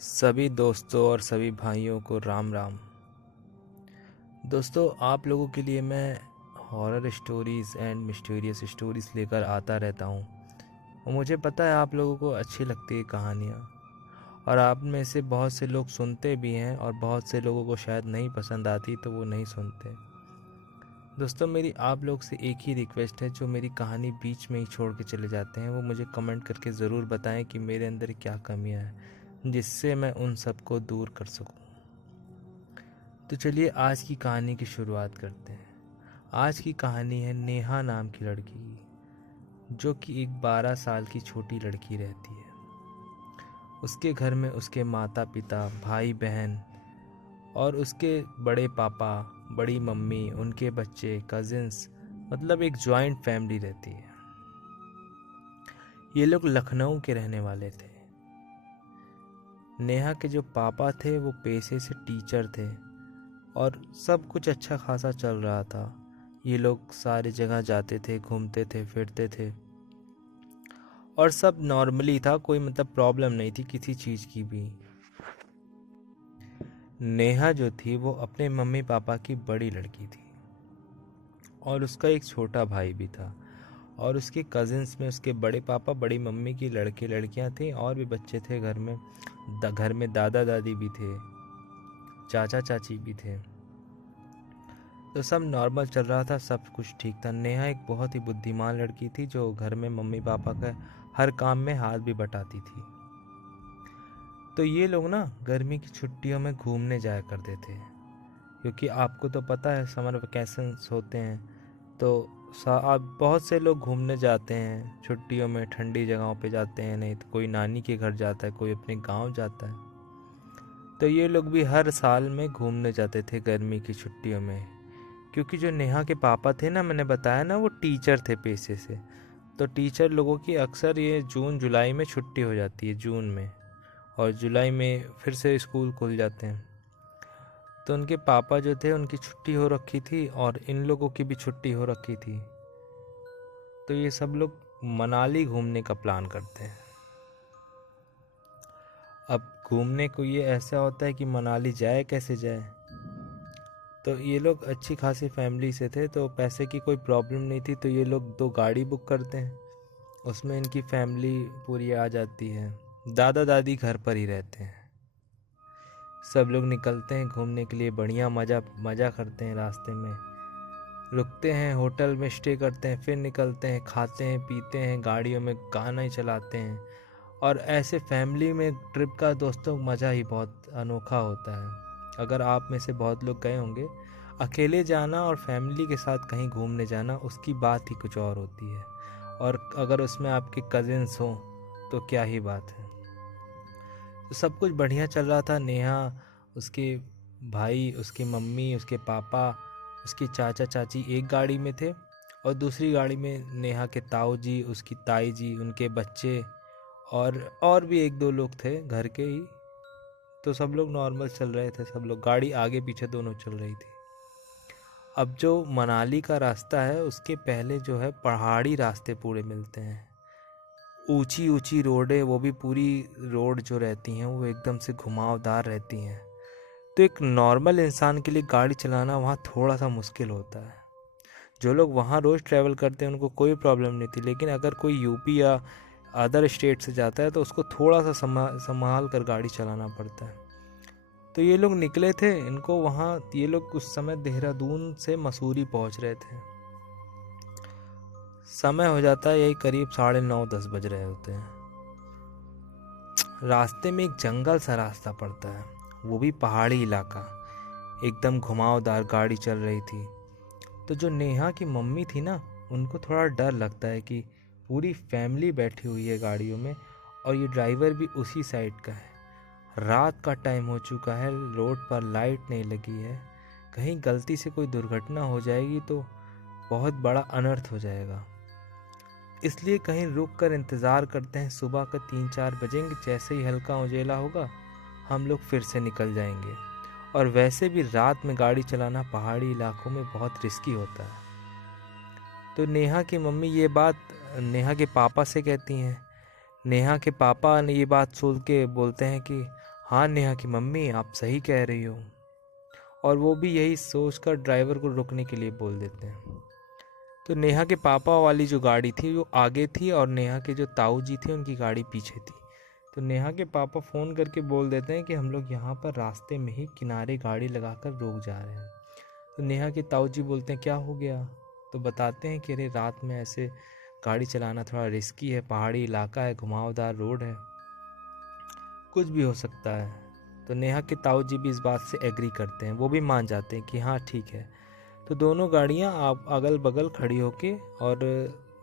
सभी दोस्तों और सभी भाइयों को राम राम। दोस्तों, आप लोगों के लिए मैं horror stories and mysterious stories लेकर आता रहता हूँ और मुझे पता है आप लोगों को अच्छी लगती है कहानियाँ, और आप में से बहुत से लोग सुनते भी हैं और बहुत से लोगों को शायद नहीं पसंद आती तो वो नहीं सुनते। दोस्तों, मेरी आप लोग से एक ही रिक्वेस्ट है, जो मेरी कहानी बीच में ही छोड़ के चले जाते हैं वो मुझे कमेंट करके ज़रूर बताएं कि मेरे अंदर क्या कमियां हैं जिससे मैं उन सबको दूर कर सकूं। तो चलिए आज की कहानी की शुरुआत करते हैं। आज की कहानी है नेहा नाम की लड़की की, जो कि एक 12 साल की छोटी लड़की रहती है। उसके घर में उसके माता पिता, भाई बहन और उसके बड़े पापा, बड़ी मम्मी, उनके बच्चे, कजिन्स, मतलब एक जॉइंट फैमिली रहती है। ये लोग लखनऊ के रहने वाले थे। नेहा के जो पापा थे वो पेशे से टीचर थे और सब कुछ अच्छा खासा चल रहा था। ये लोग सारी जगह जाते थे, घूमते थे, फिरते थे और सब नॉर्मली था, कोई मतलब प्रॉब्लम नहीं थी किसी चीज़ की भी। नेहा जो थी वो अपने मम्मी पापा की बड़ी लड़की थी और उसका एक छोटा भाई भी था, और उसके कजिन्स में उसके बड़े पापा, बड़ी मम्मी की लड़के लड़कियां थी और भी बच्चे थे घर में। घर में दादा दादी भी थे, चाचा चाची भी थे। तो सब नॉर्मल चल रहा था, सब कुछ ठीक था। नेहा एक बहुत ही बुद्धिमान लड़की थी जो घर में मम्मी पापा का हर काम में हाथ भी बटाती थी। तो ये लोग ना गर्मी की छुट्टियों में घूमने जाया करते थे, क्योंकि आपको तो पता है समर वेकेशंस होते हैं तो आप बहुत से लोग घूमने जाते हैं छुट्टियों में, ठंडी जगहों पे जाते हैं, नहीं तो कोई नानी के घर जाता है, कोई अपने गांव जाता है। तो ये लोग भी हर साल में घूमने जाते थे गर्मी की छुट्टियों में, क्योंकि जो नेहा के पापा थे ना, मैंने बताया ना वो टीचर थे पेशे से। तो टीचर लोगों की अक्सर ये जून जुलाई में छुट्टी हो जाती है, जून में, और जुलाई में फिर से स्कूल खुल जाते हैं। तो उनके पापा जो थे उनकी छुट्टी हो रखी थी और इन लोगों की भी छुट्टी हो रखी थी। तो ये सब लोग मनाली घूमने का प्लान करते हैं। अब घूमने को ये ऐसा होता है कि मनाली जाए कैसे जाए। तो ये लोग अच्छी खासी फैमिली से थे तो पैसे की कोई प्रॉब्लम नहीं थी, तो ये लोग 2 गाड़ी बुक करते हैं, उसमें इनकी फैमिली पूरी आ जाती है। दादा दादी घर पर ही रहते हैं। सब लोग निकलते हैं घूमने के लिए, बढ़िया मज़ा करते हैं, रास्ते में रुकते हैं, होटल में स्टे करते हैं, फिर निकलते हैं, खाते हैं, पीते हैं, गाड़ियों में गाना ही चलाते हैं। और ऐसे फैमिली में ट्रिप का दोस्तों मज़ा ही बहुत अनोखा होता है। अगर आप में से बहुत लोग गए होंगे, अकेले जाना और फैमिली के साथ कहीं घूमने जाना उसकी बात ही कुछ और होती है, और अगर उसमें आपके कजिन्स हों तो क्या ही बात है। तो सब कुछ बढ़िया चल रहा था। नेहा, उसके भाई, उसकी मम्मी, उसके पापा, उसके चाचा चाची एक गाड़ी में थे और दूसरी गाड़ी में नेहा के ताऊ जी, उसकी ताई जी, उनके बच्चे और भी 1-2 लोग थे घर के ही। तो सब लोग नॉर्मल चल रहे थे, सब लोग गाड़ी आगे पीछे दोनों चल रही थी। अब जो मनाली का रास्ता है उसके पहले जो है पहाड़ी रास्ते पूरे मिलते हैं, ऊंची ऊंची रोडें, वो भी पूरी रोड जो रहती हैं वो एकदम से घुमावदार रहती हैं। तो एक नॉर्मल इंसान के लिए गाड़ी चलाना वहाँ थोड़ा सा मुश्किल होता है। जो लोग वहाँ रोज़ ट्रैवल करते हैं उनको कोई प्रॉब्लम नहीं थी, लेकिन अगर कोई यूपी या अदर स्टेट से जाता है तो उसको थोड़ा सा संभाल कर गाड़ी चलाना पड़ता है। तो ये लोग निकले थे, इनको वहाँ ये लोग उस समय देहरादून से मसूरी पहुँच रहे थे। समय हो जाता है यही करीब 9:30-10 बज रहे होते हैं। रास्ते में एक जंगल सा रास्ता पड़ता है, वो भी पहाड़ी इलाका, एकदम घुमावदार गाड़ी चल रही थी। तो जो नेहा की मम्मी थी ना, उनको थोड़ा डर लगता है कि पूरी फैमिली बैठी हुई है गाड़ियों में और ये ड्राइवर भी उसी साइड का है। रात का टाइम हो चुका है, रोड पर लाइट नहीं लगी है, कहीं गलती से कोई दुर्घटना हो जाएगी तो बहुत बड़ा अनर्थ हो जाएगा। इसलिए कहीं रुक कर इंतज़ार करते हैं, सुबह का 3-4 बजेंगे, जैसे ही हल्का उजेला होगा हम लोग फिर से निकल जाएंगे। और वैसे भी रात में गाड़ी चलाना पहाड़ी इलाकों में बहुत रिस्की होता है। तो तो नेहा की मम्मी ये बात नेहा के पापा से कहती हैं। नेहा के पापा ने ये बात सुन के बोलते हैं कि हाँ नेहा की मम्मी, आप सही कह रही हो। और वो भी यही सोचकर ड्राइवर को रुकने के लिए बोल देते हैं। तो नेहा के पापा वाली जो गाड़ी थी वो आगे थी और नेहा के जो ताऊ जी थे उनकी गाड़ी पीछे थी। तो नेहा के पापा फ़ोन करके बोल देते हैं कि हम लोग यहाँ पर रास्ते में ही किनारे गाड़ी लगाकर रुक जा रहे हैं। तो नेहा के ताऊ जी बोलते हैं क्या हो गया? तो बताते हैं कि अरे रात में ऐसे गाड़ी चलाना थोड़ा रिस्की है, पहाड़ी इलाका है, घुमावदार रोड है, कुछ भी हो सकता है। तो नेहा के ताऊ जी भी इस बात से एग्री करते हैं, वो भी मान जाते हैं कि हाँ ठीक है। तो दोनों गाड़ियाँ आप अगल बगल खड़ी होके, और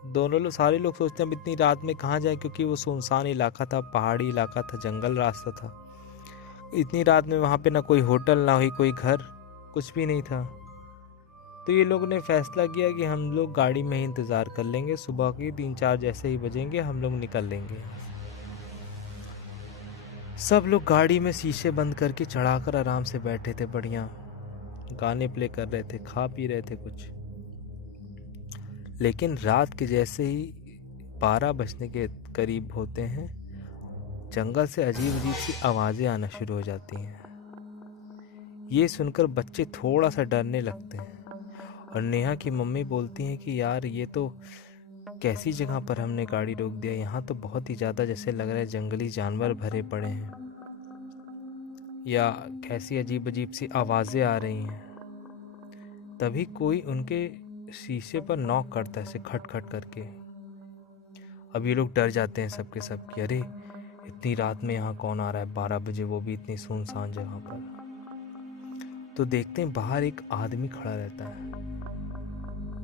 दोनों लोग सारे लोग सोचते हैं अब इतनी रात में कहाँ जाए, क्योंकि वो सुनसान इलाका था, पहाड़ी इलाका था, जंगल रास्ता था। इतनी रात में वहाँ पे ना कोई होटल, ना ही कोई घर, कुछ भी नहीं था। तो ये लोगों ने फैसला किया कि हम लोग गाड़ी में ही इंतज़ार कर लेंगे, सुबह के 3-4 जैसे ही बजेंगे हम लोग निकल लेंगे। सब लोग गाड़ी में शीशे बंद करके चढ़ाकर आराम से बैठे थे, बढ़िया गाने प्ले कर रहे थे, खा पी रहे थे कुछ। लेकिन रात के जैसे ही 12 बजने के करीब होते हैं, जंगल से अजीब अजीब सी आवाज़ें आना शुरू हो जाती हैं। ये सुनकर बच्चे थोड़ा सा डरने लगते हैं और नेहा की मम्मी बोलती हैं कि यार ये तो कैसी जगह पर हमने गाड़ी रोक दिया, यहाँ तो बहुत ही ज़्यादा जैसे लग रहा है जंगली जानवर भरे पड़े हैं, या कैसी अजीब अजीब सी आवाज़ें आ रही हैं। तभी कोई उनके शीशे पर नॉक करता है, ऐसे खट खट करके। अब ये लोग डर जाते हैं सबके सब कि अरे इतनी रात में यहाँ कौन आ रहा है 12 बजे, वो भी इतनी सुनसान जगह पर। तो देखते हैं बाहर एक आदमी खड़ा रहता है।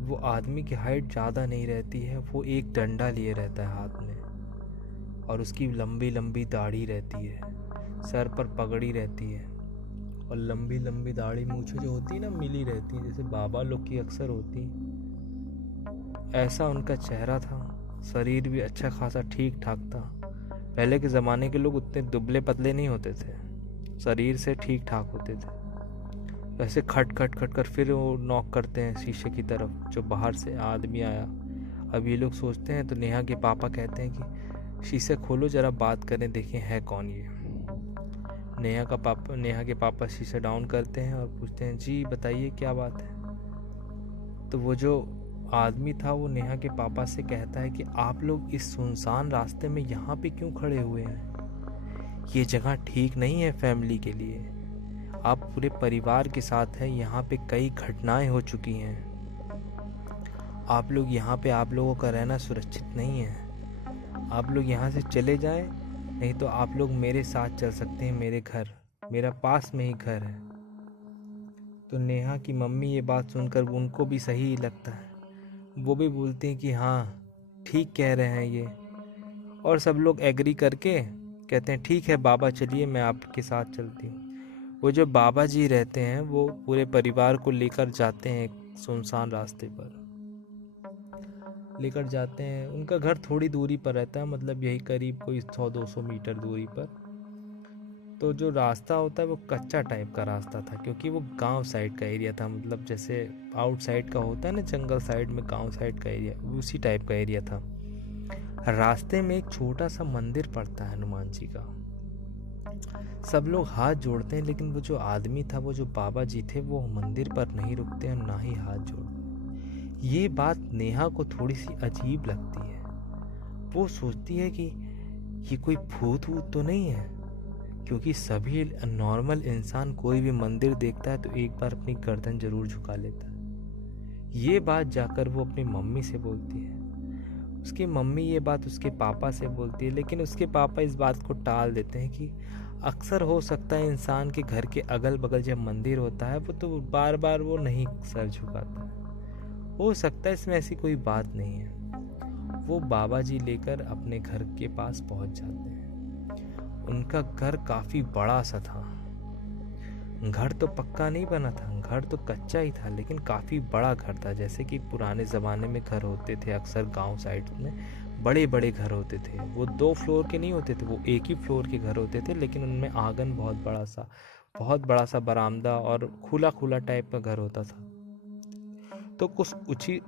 वो आदमी की हाइट ज़्यादा नहीं रहती है, वो एक डंडा लिए रहता है हाथ में, और उसकी लंबी लंबी दाढ़ी रहती है, सर पर पगड़ी रहती है, और लंबी लंबी दाढ़ी मूछें जो होती है ना मिली रहती है, जैसे बाबा लोग की अक्सर होती। ऐसा उनका चेहरा था। शरीर भी अच्छा खासा ठीक ठाक था। पहले के ज़माने के लोग उतने दुबले पतले नहीं होते थे, शरीर से ठीक ठाक होते थे। वैसे खट खट खट कर फिर वो नॉक करते हैं शीशे की तरफ, जो बाहर से आदमी आया। अब ये लोग सोचते हैं, तो नेहा के पापा कहते हैं कि शीशे खोलो जरा बात करें, देखें है कौन ये। नेहा के पापा शीशे डाउन करते हैं और पूछते हैं जी बताइए क्या बात है। तो वो जो आदमी था वो नेहा के पापा से कहता है कि आप लोग इस सुनसान रास्ते में यहाँ पे क्यों खड़े हुए हैं? ये जगह ठीक नहीं है फैमिली के लिए। आप पूरे परिवार के साथ हैं, यहाँ पे कई घटनाएं हो चुकी हैं। आप लोग यहाँ पे, आप लोगों का रहना सुरक्षित नहीं है। आप लोग यहाँ से चले जाएं, नहीं तो आप लोग मेरे साथ चल सकते हैं मेरे घर, मेरा पास में ही घर है। तो नेहा की मम्मी ये बात सुनकर उनको भी सही ही लगता है, वो भी बोलती हैं कि हाँ ठीक कह रहे हैं ये। और सब लोग एग्री करके कहते हैं ठीक है बाबा चलिए मैं आपके साथ चलती हूँ। वो जो बाबा जी रहते हैं वो पूरे परिवार को लेकर जाते हैं एक सुनसान रास्ते पर, लेकर जाते हैं। उनका घर थोड़ी दूरी पर रहता है, मतलब यही करीब कोई 100-200 मीटर दूरी पर। तो जो रास्ता होता है वो कच्चा टाइप का रास्ता था, क्योंकि वो गांव साइड का एरिया था, मतलब जैसे आउटसाइड का होता है ना जंगल साइड में, गांव साइड का एरिया, उसी टाइप का एरिया था। रास्ते में एक छोटा सा मंदिर पड़ता है हनुमान जी का। सब लोग हाथ जोड़ते हैं, लेकिन वो जो आदमी था, वो जो बाबा जी थे, वो मंदिर पर नहीं रुकते हैं, ना ही हाथ जोड़ते। ये बात नेहा को थोड़ी सी अजीब लगती है। वो सोचती है कि ये कोई भूत वूत तो नहीं है, क्योंकि सभी नॉर्मल इंसान कोई भी मंदिर देखता है तो एक बार अपनी गर्दन जरूर झुका लेता है। ये बात जाकर वो अपनी मम्मी से बोलती है। उसकी मम्मी ये बात उसके पापा से बोलती है, लेकिन उसके पापा इस बात को टाल देते हैं कि अक्सर हो सकता है इंसान के घर के अगल बगल जब मंदिर होता है वो तो बार बार वो नहीं सर झुकाता है, हो सकता है इसमें ऐसी कोई बात नहीं है। वो बाबा जी लेकर अपने घर के पास पहुंच जाते हैं। उनका घर काफ़ी बड़ा सा था। घर तो पक्का नहीं बना था, घर तो कच्चा ही था, लेकिन काफ़ी बड़ा घर था। जैसे कि पुराने ज़माने में घर होते थे अक्सर गांव साइड में, बड़े बड़े घर होते थे। वो 2 फ्लोर के नहीं होते थे, वो एक ही फ्लोर के घर होते थे, लेकिन उनमें आंगन बहुत बड़ा सा बरामदा और खुला खुला टाइप का घर होता था। तो कुछ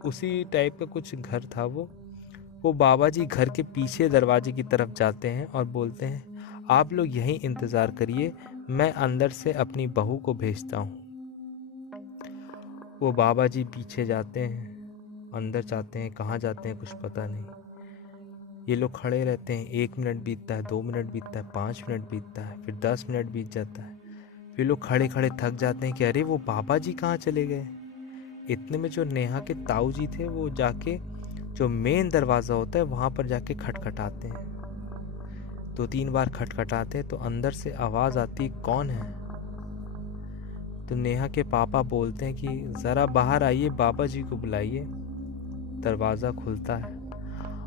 उसी टाइप का कुछ घर था वो बाबा जी घर के पीछे दरवाजे की तरफ जाते हैं और बोलते हैं, आप लोग यहीं इंतज़ार करिए, मैं अंदर से अपनी बहू को भेजता हूँ। वो बाबा जी पीछे जाते हैं, अंदर जाते हैं, कहाँ जाते हैं कुछ पता नहीं। ये लोग खड़े रहते हैं, 1 मिनट बीतता है, 2 मिनट बीतता है, 5 मिनट बीतता है, फिर 10 मिनट बीत जाता है। फिर लोग खड़े खड़े थक जाते हैं कि अरे वो बाबा जी कहाँ चले गए। इतने में जो नेहा के ताऊ जी थे वो जाके जो मेन दरवाज़ा होता है वहाँ पर जाके खटखटाते हैं। 2-3 बार खटखटाते हैं तो अंदर से आवाज़ आती, कौन है। तो नेहा के पापा बोलते हैं कि ज़रा बाहर आइए, बाबा जी को बुलाइए। दरवाज़ा खुलता है,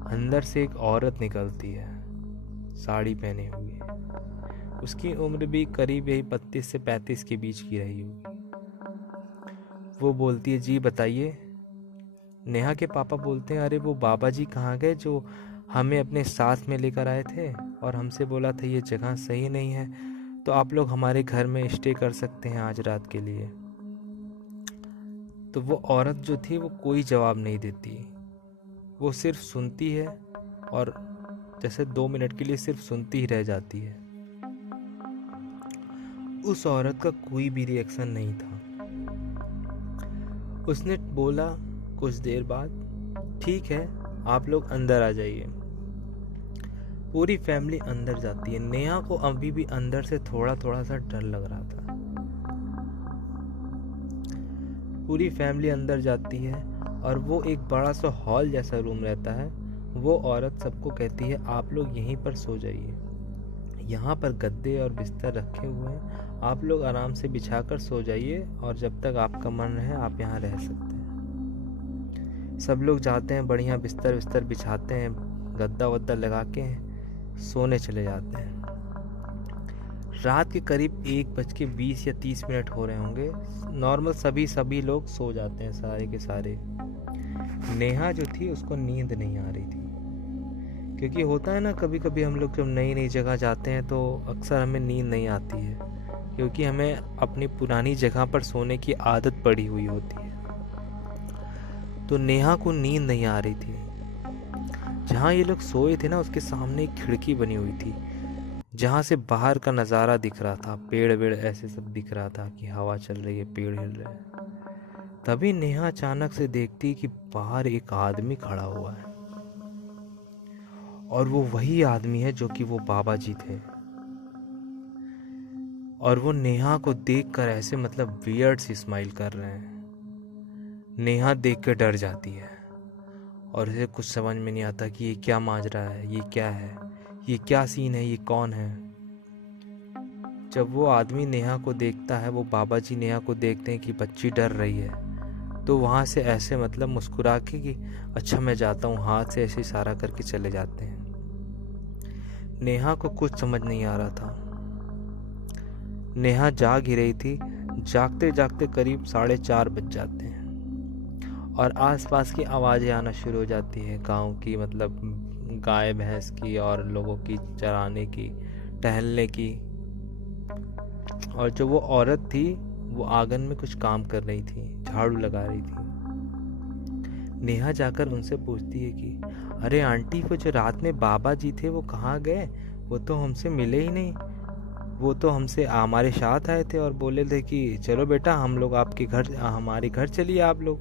अंदर से एक औरत निकलती है, साड़ी पहने हुए। उसकी उम्र भी करीब यही 32 से 35 के बीच की रही होगी। वो बोलती है, जी बताइए। नेहा के पापा बोलते हैं, अरे वो बाबा जी कहाँ गए जो हमें अपने साथ में लेकर आए थे और हमसे बोला था ये जगह सही नहीं है, तो आप लोग हमारे घर में स्टे कर सकते हैं आज रात के लिए। तो वो औरत जो थी वो कोई जवाब नहीं देती, वो सिर्फ सुनती है और जैसे 2 मिनट के लिए सिर्फ सुनती ही रह जाती है। उस औरत का कोई भी रिएक्शन नहीं था। उसने बोला कुछ देर बाद, ठीक है आप लोग अंदर आ जाइए। पूरी फैमिली अंदर जाती है। नेहा को अभी भी अंदर से थोड़ा थोड़ा सा डर लग रहा था। पूरी फैमिली अंदर जाती है और वो एक बड़ा सा हॉल जैसा रूम रहता है। वो औरत सबको कहती है, आप लोग यहीं पर सो जाइए, यहाँ पर गद्दे और बिस्तर रखे हुए हैं, आप लोग आराम से बिछाकर सो जाइए और जब तक आपका मन रहे आप यहाँ रह सकते हैं। सब लोग जाते हैं, बढ़िया बिस्तर बिछाते हैं, गद्दा वद्दा लगा के सोने चले जाते हैं। रात के करीब 1:20 या 30 मिनट हो रहे होंगे। नॉर्मल सभी लोग सो जाते हैं, सारे के सारे। नेहा जो थी उसको नींद नहीं आ रही थी, क्योंकि होता है ना कभी कभी हम लोग जब नई नई जगह जाते हैं तो अक्सर हमें नींद नहीं आती है, क्योंकि हमें अपनी पुरानी जगह पर सोने की आदत पड़ी हुई होती है। तो नेहा को नींद नहीं आ रही थी। जहाँ ये लोग सोए थे ना उसके सामने एक खिड़की बनी हुई थी, जहाँ से बाहर का नज़ारा दिख रहा था, पेड़ वेड़ ऐसे सब दिख रहा था कि हवा चल रही है, पेड़ हिल रहे हैं। तभी नेहा अचानक से देखती कि बाहर एक आदमी खड़ा हुआ है और वो वही आदमी है जो कि वो बाबा जी थे। और वो नेहा को देखकर ऐसे मतलब वियर्ड सी स्माइल कर रहे हैं। नेहा देख कर डर जाती है और इसे कुछ समझ में नहीं आता कि ये क्या माजरा है, ये क्या है, ये क्या सीन है, ये कौन है। जब वो आदमी नेहा को देखता है, वो बाबा जी नेहा को देखते हैं कि बच्ची डर रही है, तो वहाँ से ऐसे मतलब मुस्कुरा के कि अच्छा मैं जाता हूँ, हाथ से ऐसे इशारा करके चले जाते हैं। नेहा को कुछ समझ नहीं आ रहा था। नेहा जाग ही रही थी। जागते जागते करीब 4:30 बज जाते हैं और आसपास की आवाज़ें आना शुरू हो जाती है, गांव की, मतलब गाय भैंस की और लोगों की चराने की, टहलने की। और जो वो औरत थी वो आंगन में कुछ काम कर रही थी, झाड़ू लगा रही थी। नेहा जाकर उनसे पूछती है कि अरे आंटी, वो जो रात में बाबा जी थे वो कहाँ गए, वो तो हमसे मिले ही नहीं। वो तो हमसे हमारे साथ आए थे और बोले थे कि चलो बेटा हम लोग आपके घर, हमारे घर चलिए आप लोग,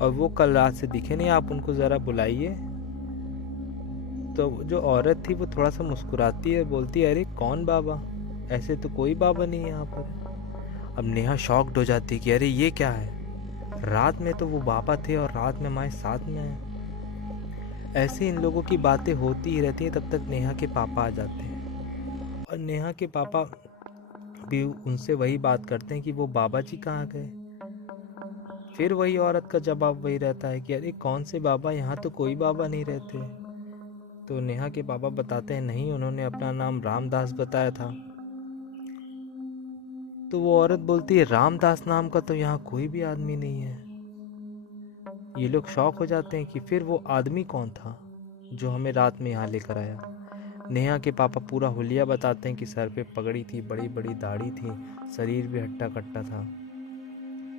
और वो कल रात से दिखे नहीं, आप उनको ज़रा बुलाइए। तो जो औरत थी वो थोड़ा सा मुस्कुराती है, बोलती है अरे कौन बाबा, ऐसे तो कोई बाबा नहीं है यहाँ पर। अब नेहा शॉक्ड हो जाती है कि अरे ये क्या है, रात में तो वो बाबा थे और रात में हमारे साथ में है। ऐसे इन लोगों की बातें होती ही रहती हैं। तब तक नेहा के पापा आ जाते हैं और नेहा के पापा भी उनसे वही बात करते हैं कि वो बाबा जी कहाँ गए। फिर वही औरत का जवाब वही रहता है कि अरे कौन से बाबा, यहाँ तो कोई बाबा नहीं रहते। तो नेहा के पापा बताते हैं नहीं, उन्होंने अपना नाम रामदास बताया था। तो वो औरत बोलती है रामदास नाम का तो यहाँ कोई भी आदमी नहीं है। ये लोग शॉक हो जाते हैं कि फिर वो आदमी कौन था जो हमें रात में यहाँ लेकर आया। नेहा के पापा पूरा हुलिया बताते हैं कि सर पे पगड़ी थी, बड़ी बड़ी दाढ़ी थी, शरीर भी हट्टा कट्टा था।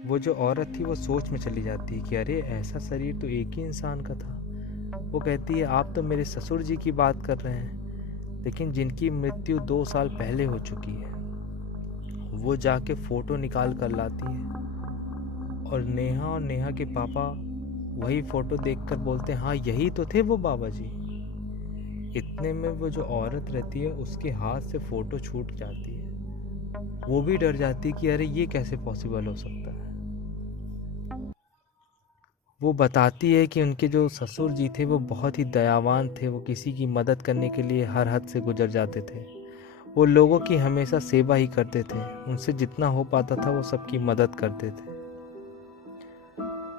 वो जो औरत थी वो सोच में चली जाती है कि अरे ऐसा शरीर तो एक ही इंसान का था। वो कहती है आप तो मेरे ससुर जी की बात कर रहे हैं, लेकिन जिनकी मृत्यु 2 साल पहले हो चुकी है। वो जाके फ़ोटो निकाल कर लाती है और नेहा के पापा वही फ़ोटो देखकर बोलते हैं हाँ यही तो थे वो बाबा जी। इतने में वो जो औरत रहती है उसके हाथ से फ़ोटो छूट जाती है। वो भी डर जाती है कि अरे ये कैसे पॉसिबल हो सकता है। वो बताती है कि उनके जो ससुर जी थे वो बहुत ही दयावान थे। वो किसी की मदद करने के लिए हर हद से गुजर जाते थे। वो लोगों की हमेशा सेवा ही करते थे। उनसे जितना हो पाता था वो सबकी मदद करते थे।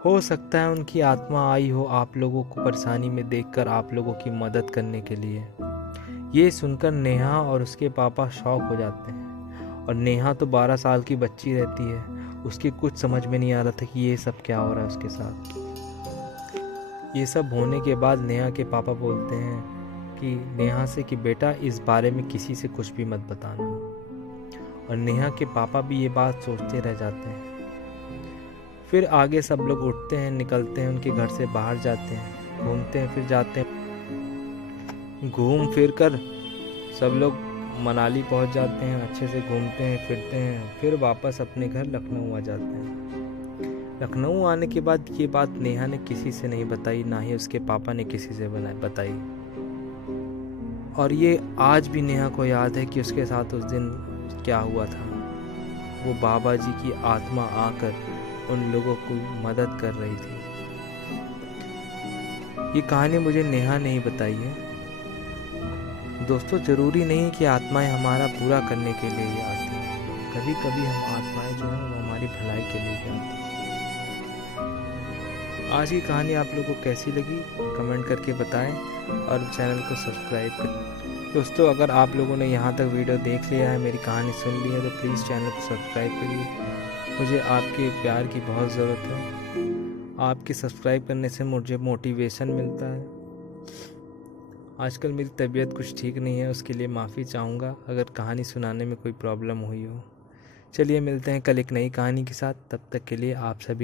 हो सकता है उनकी आत्मा आई हो आप लोगों को परेशानी में देखकर आप लोगों की मदद करने के लिए। ये सुनकर नेहा और उसके पापा शॉक हो जाते हैं। और नेहा तो 12 साल की बच्ची रहती है। उसकी कुछ समझ में नहीं आ रहा था कि ये सब क्या हो रहा है उसके साथ। ये सब होने के बाद नेहा के पापा बोलते हैं कि नेहा से कि बेटा इस बारे में किसी से कुछ भी मत बताना। और नेहा के पापा भी ये बात सोचते रह जाते हैं। फिर आगे सब लोग उठते हैं, निकलते हैं, उनके घर से बाहर जाते हैं, घूमते हैं, फिर जाते हैं। घूम फिर कर सब लोग मनाली पहुंच जाते हैं, अच्छे से घूमते हैं फिरते हैं, फिर वापस अपने घर लखनऊ आ जाते हैं। लखनऊ आने के बाद ये बात नेहा ने किसी से नहीं बताई, ना ही उसके पापा ने किसी से बताई। और ये आज भी नेहा को याद है कि उसके साथ उस दिन क्या हुआ था। वो बाबा जी की आत्मा आकर उन लोगों को मदद कर रही थी। ये कहानी मुझे नेहा ने ही बताई है। दोस्तों ज़रूरी नहीं कि आत्माएं हमारा बुरा करने के लिए ही आती हैं। कभी कभी हम आत्माएं जो हैं वो हमारी भलाई के लिए भी आती हैं। आज की कहानी आप लोगों को कैसी लगी कमेंट करके बताएं और चैनल को सब्सक्राइब करें। दोस्तों अगर आप लोगों ने यहाँ तक वीडियो देख लिया है, मेरी कहानी सुन ली है, तो प्लीज़ चैनल को सब्सक्राइब करिए। मुझे आपके प्यार की बहुत ज़रूरत है। आपके सब्सक्राइब करने से मुझे मोटिवेशन मिलता है। आजकल मेरी तबीयत कुछ ठीक नहीं है, उसके लिए माफ़ी चाहूँगा अगर कहानी सुनाने में कोई प्रॉब्लम हुई हो। चलिए मिलते हैं कल एक नई कहानी के साथ। तब तक के लिए आप सभी